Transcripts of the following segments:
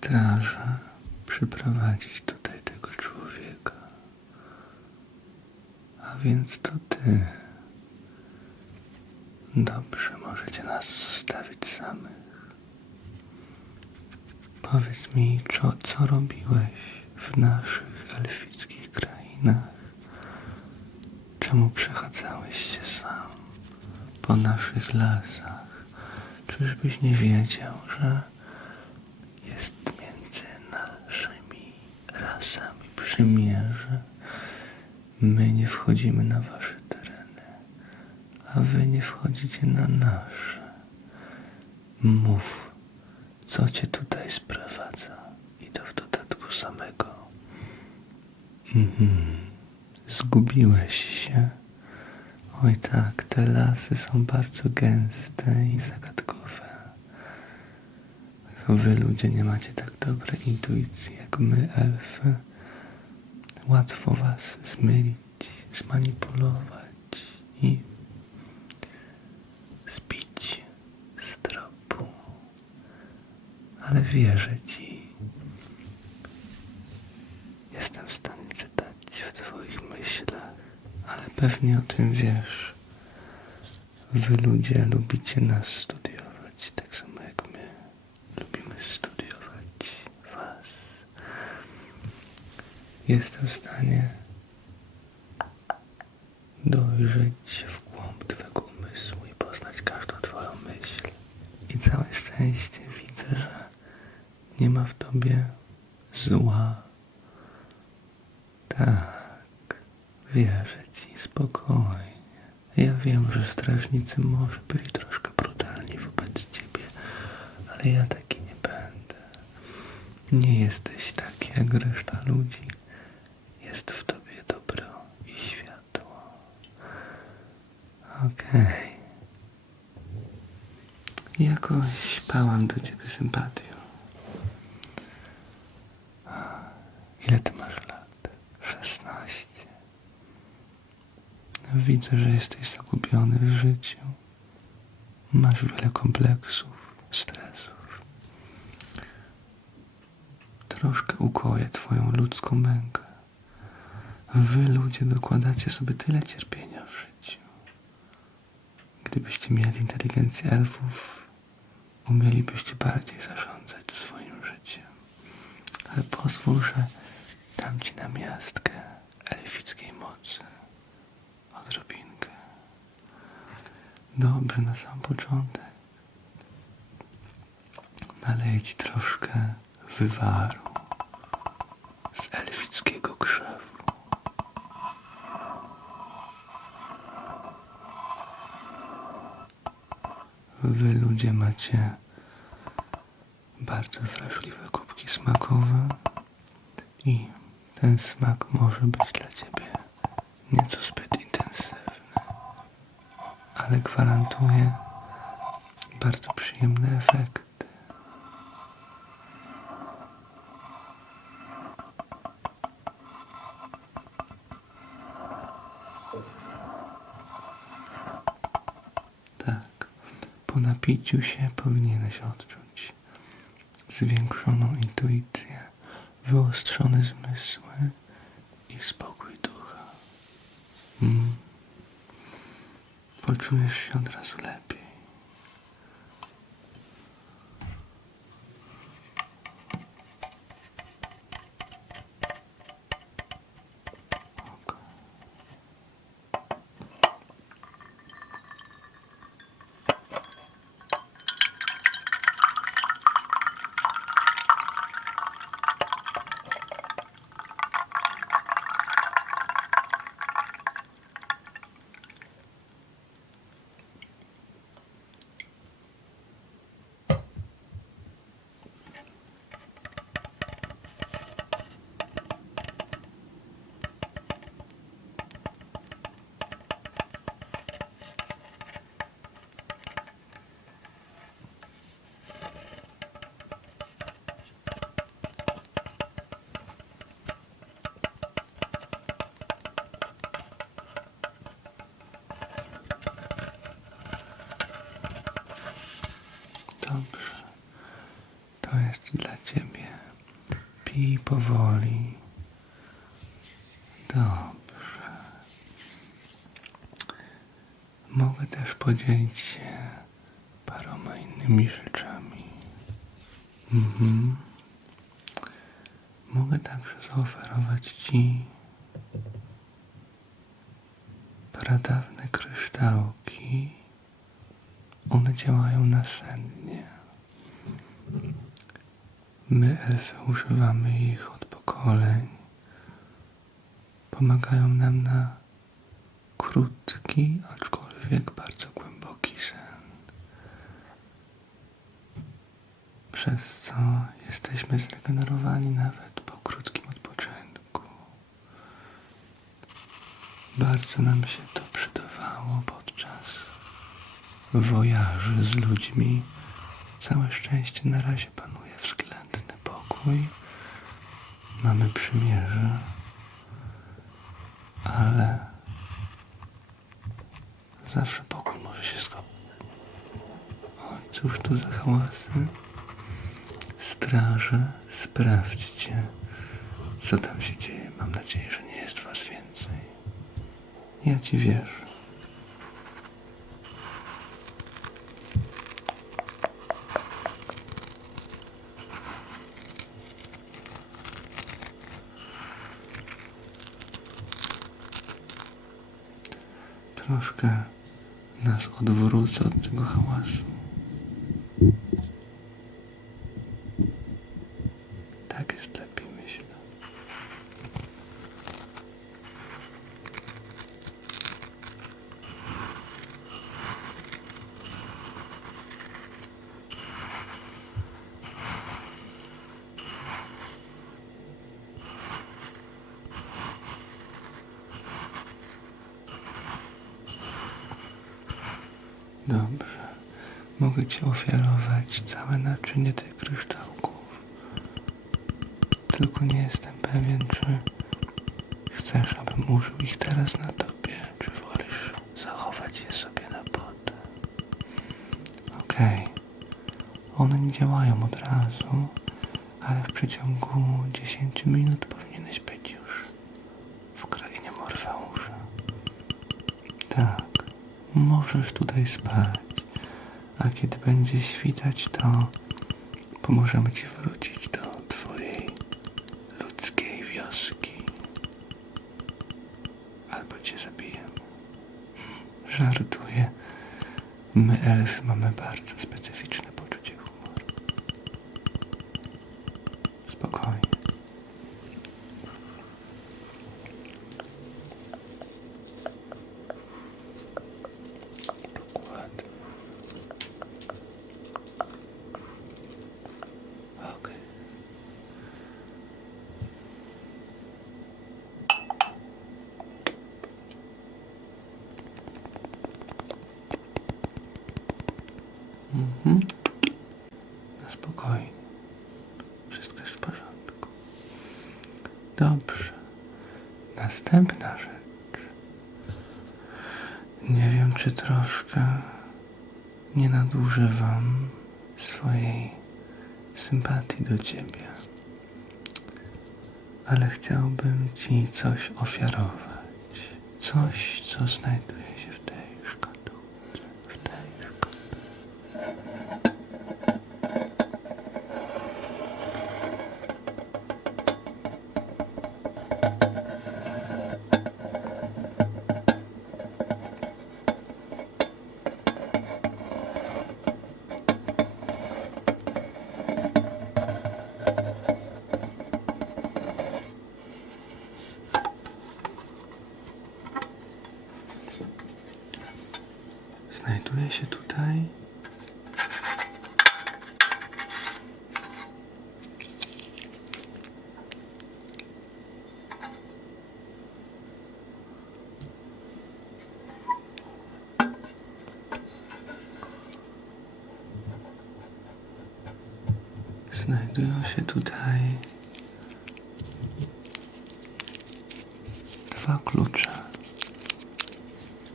straża przyprowadzić tutaj tego człowieka. A więc to ty. Dobrze, możecie nas zostawić samych. Powiedz mi, co, co robiłeś w naszych elfickich krainach? Czemu przechadzałeś się sam po naszych lasach? Czyżbyś nie wiedział, że przymierze? My nie wchodzimy na wasze tereny, a wy nie wchodzicie na nasze. Mów, co cię tutaj sprowadza i to w dodatku samego. Mhm. Zgubiłeś się. Oj tak, te lasy są bardzo gęste i zagadkowe. Wy ludzie nie macie tak dobrej intuicji jak my, elfy. Łatwo was zmylić, zmanipulować i zbić z tropu. Ale wierzę ci. Jestem w stanie czytać w twoich myślach, ale pewnie o tym wiesz. Wy ludzie lubicie nas studiować, tak samo jak my lubimy studiować was. Jestem w stanie dojrzeć w głąb twego umysłu i poznać każdą twoją myśl. I całe szczęście widzę, że nie ma w tobie zła. Tak, wierzę ci spokojnie. Ja wiem, że strażnicy może byli troszkę brutalni wobec ciebie, ale ja taki nie będę. Nie jesteś taki jak reszta ludzi. Jest w tobie dobro i światło. Okej. Jakoś pałam do ciebie sympatią. Ile ty masz lat? 16. Widzę, że jesteś zagubiony w życiu. Masz wiele kompleksów, stresów. Troszkę ukoję twoją ludzką mękę. Wy ludzie dokładacie sobie tyle cierpienia w życiu. Gdybyście mieli inteligencję elfów, umielibyście bardziej zarządzać swoim życiem. Ale pozwól, że dam ci na miastkę elfickiej mocy. Odrobinkę. Dobrze, na sam początek. Naleję ci troszkę wywaru Wy ludzie macie bardzo wrażliwe kubki smakowe i ten smak może być dla ciebie nieco zbyt intensywny, ale gwarantuję bardzo przyjemne efekty. Tak, po napiciu się powinieneś odczuć zwiększoną intuicję, wyostrzone zmysły i spokój ducha. Mm. Poczujesz się od razu lepiej. Pij powoli. Dobrze. Mogę też podzielić się paroma innymi rzeczami. Mhm. Mogę także zaoferować Ci pradawne kryształki. One działają nasennie. My, elfy, używamy ich od pokoleń. Pomagają nam na krótki, aczkolwiek bardzo głęboki sen. Przez co jesteśmy zregenerowani nawet po krótkim odpoczynku. Bardzo nam się to przydawało podczas wojaży z ludźmi. Całe szczęście na razie panuje względny pokój. Mamy przymierze, ale zawsze pokój może się skończyć. Oj, cóż to za hałasy? Straże, sprawdźcie, co tam się dzieje. Mam nadzieję, że nie jest was więcej. Ja ci wierzę. Troszkę nas odwrócę od tego hałasu. Tak jest lepiej, myślę. Dobrze. Mogę Ci ofiarować całe naczynie tych kryształków. Tylko nie jestem pewien, czy chcesz, abym użył ich teraz na tobie, czy wolisz zachować je sobie na potem. Okej. One nie działają od razu, ale w przeciągu 10 minut powinieneś możesz tutaj spać, a kiedy będzie świtać, to pomożemy ci wrócić do twojej ludzkiej wioski. Albo cię zabijemy. Żartuję. My, elfy, mamy bardzo specyficzne poczucie humoru. Spokojnie. Dokładnie. Okej. Mhm. Na spokojnie. Wszystko jest w porządku. Dobrze. Następna rzecz. Nie wiem, czy troszkę nie nadużywam swojej sympatii do ciebie, ale chciałbym ci coś ofiarować. Coś, co znajduje Znajdują się tutaj dwa klucze,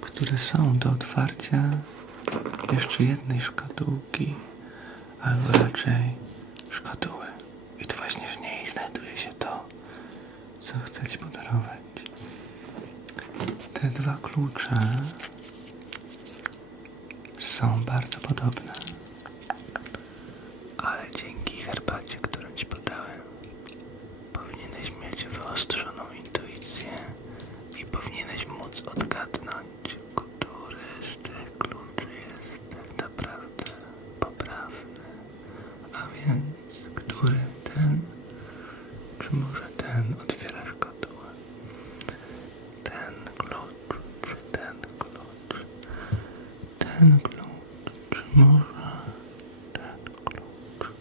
które są do otwarcia jeszcze jednej szkatułki, albo raczej szkatuły. I to właśnie w niej znajduje co chcę ci podarować. Te dwa klucze są bardzo podobne, ale dzięki herbacie, którą ci podałem, powinieneś mieć wyostrzoną intuicję i powinieneś móc odgadnąć, który z tych kluczy jest tak naprawdę poprawny. A więc, który ten, czy może ten otwiera szkatułę? Ten klucz, czy ten klucz? Ten klucz, czy może ten klucz?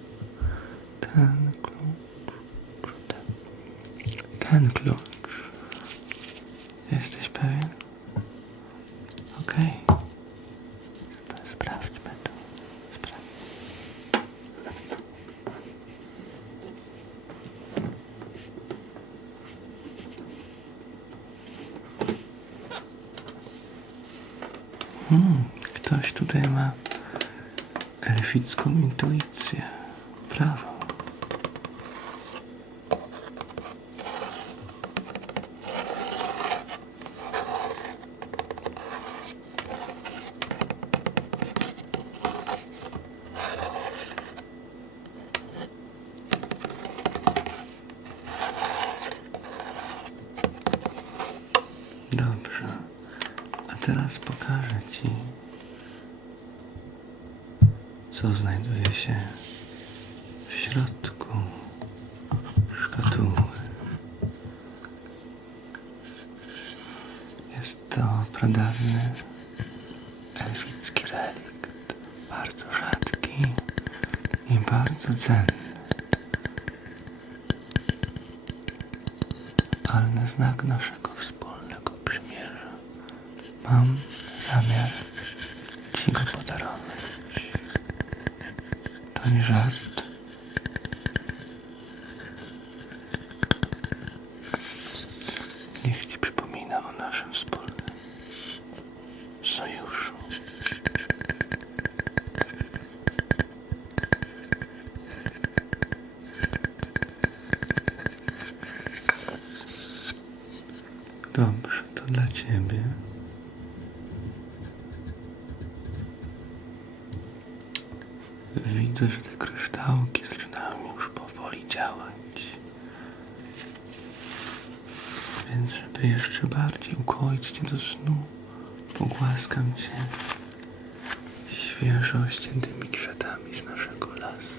Ten klucz, czy ten? Ten klucz. Jesteś pewien? Okej. Sprawdźmy to. Sprawdźmy. Hmm, ktoś tutaj ma elficką intuicję. Brawo. Dobrze. A teraz pokażę Ci, co znajduje się w środku szkatuły. Jest to pradawny elficki relikt, bardzo rzadki i bardzo cenny. ale na znak naszego wspólnego przymierza mam zamiar Ci go podarować. To nie żart. Niech Ci przypomina o naszym wspólnym sojuszu. Dobrze, to dla ciebie. Widzę, że te kryształki zaczynają już powoli działać. Więc, żeby jeszcze bardziej ukoić cię do snu, pogłaskam cię świeżo ściętymi kwiatami z naszego lasu.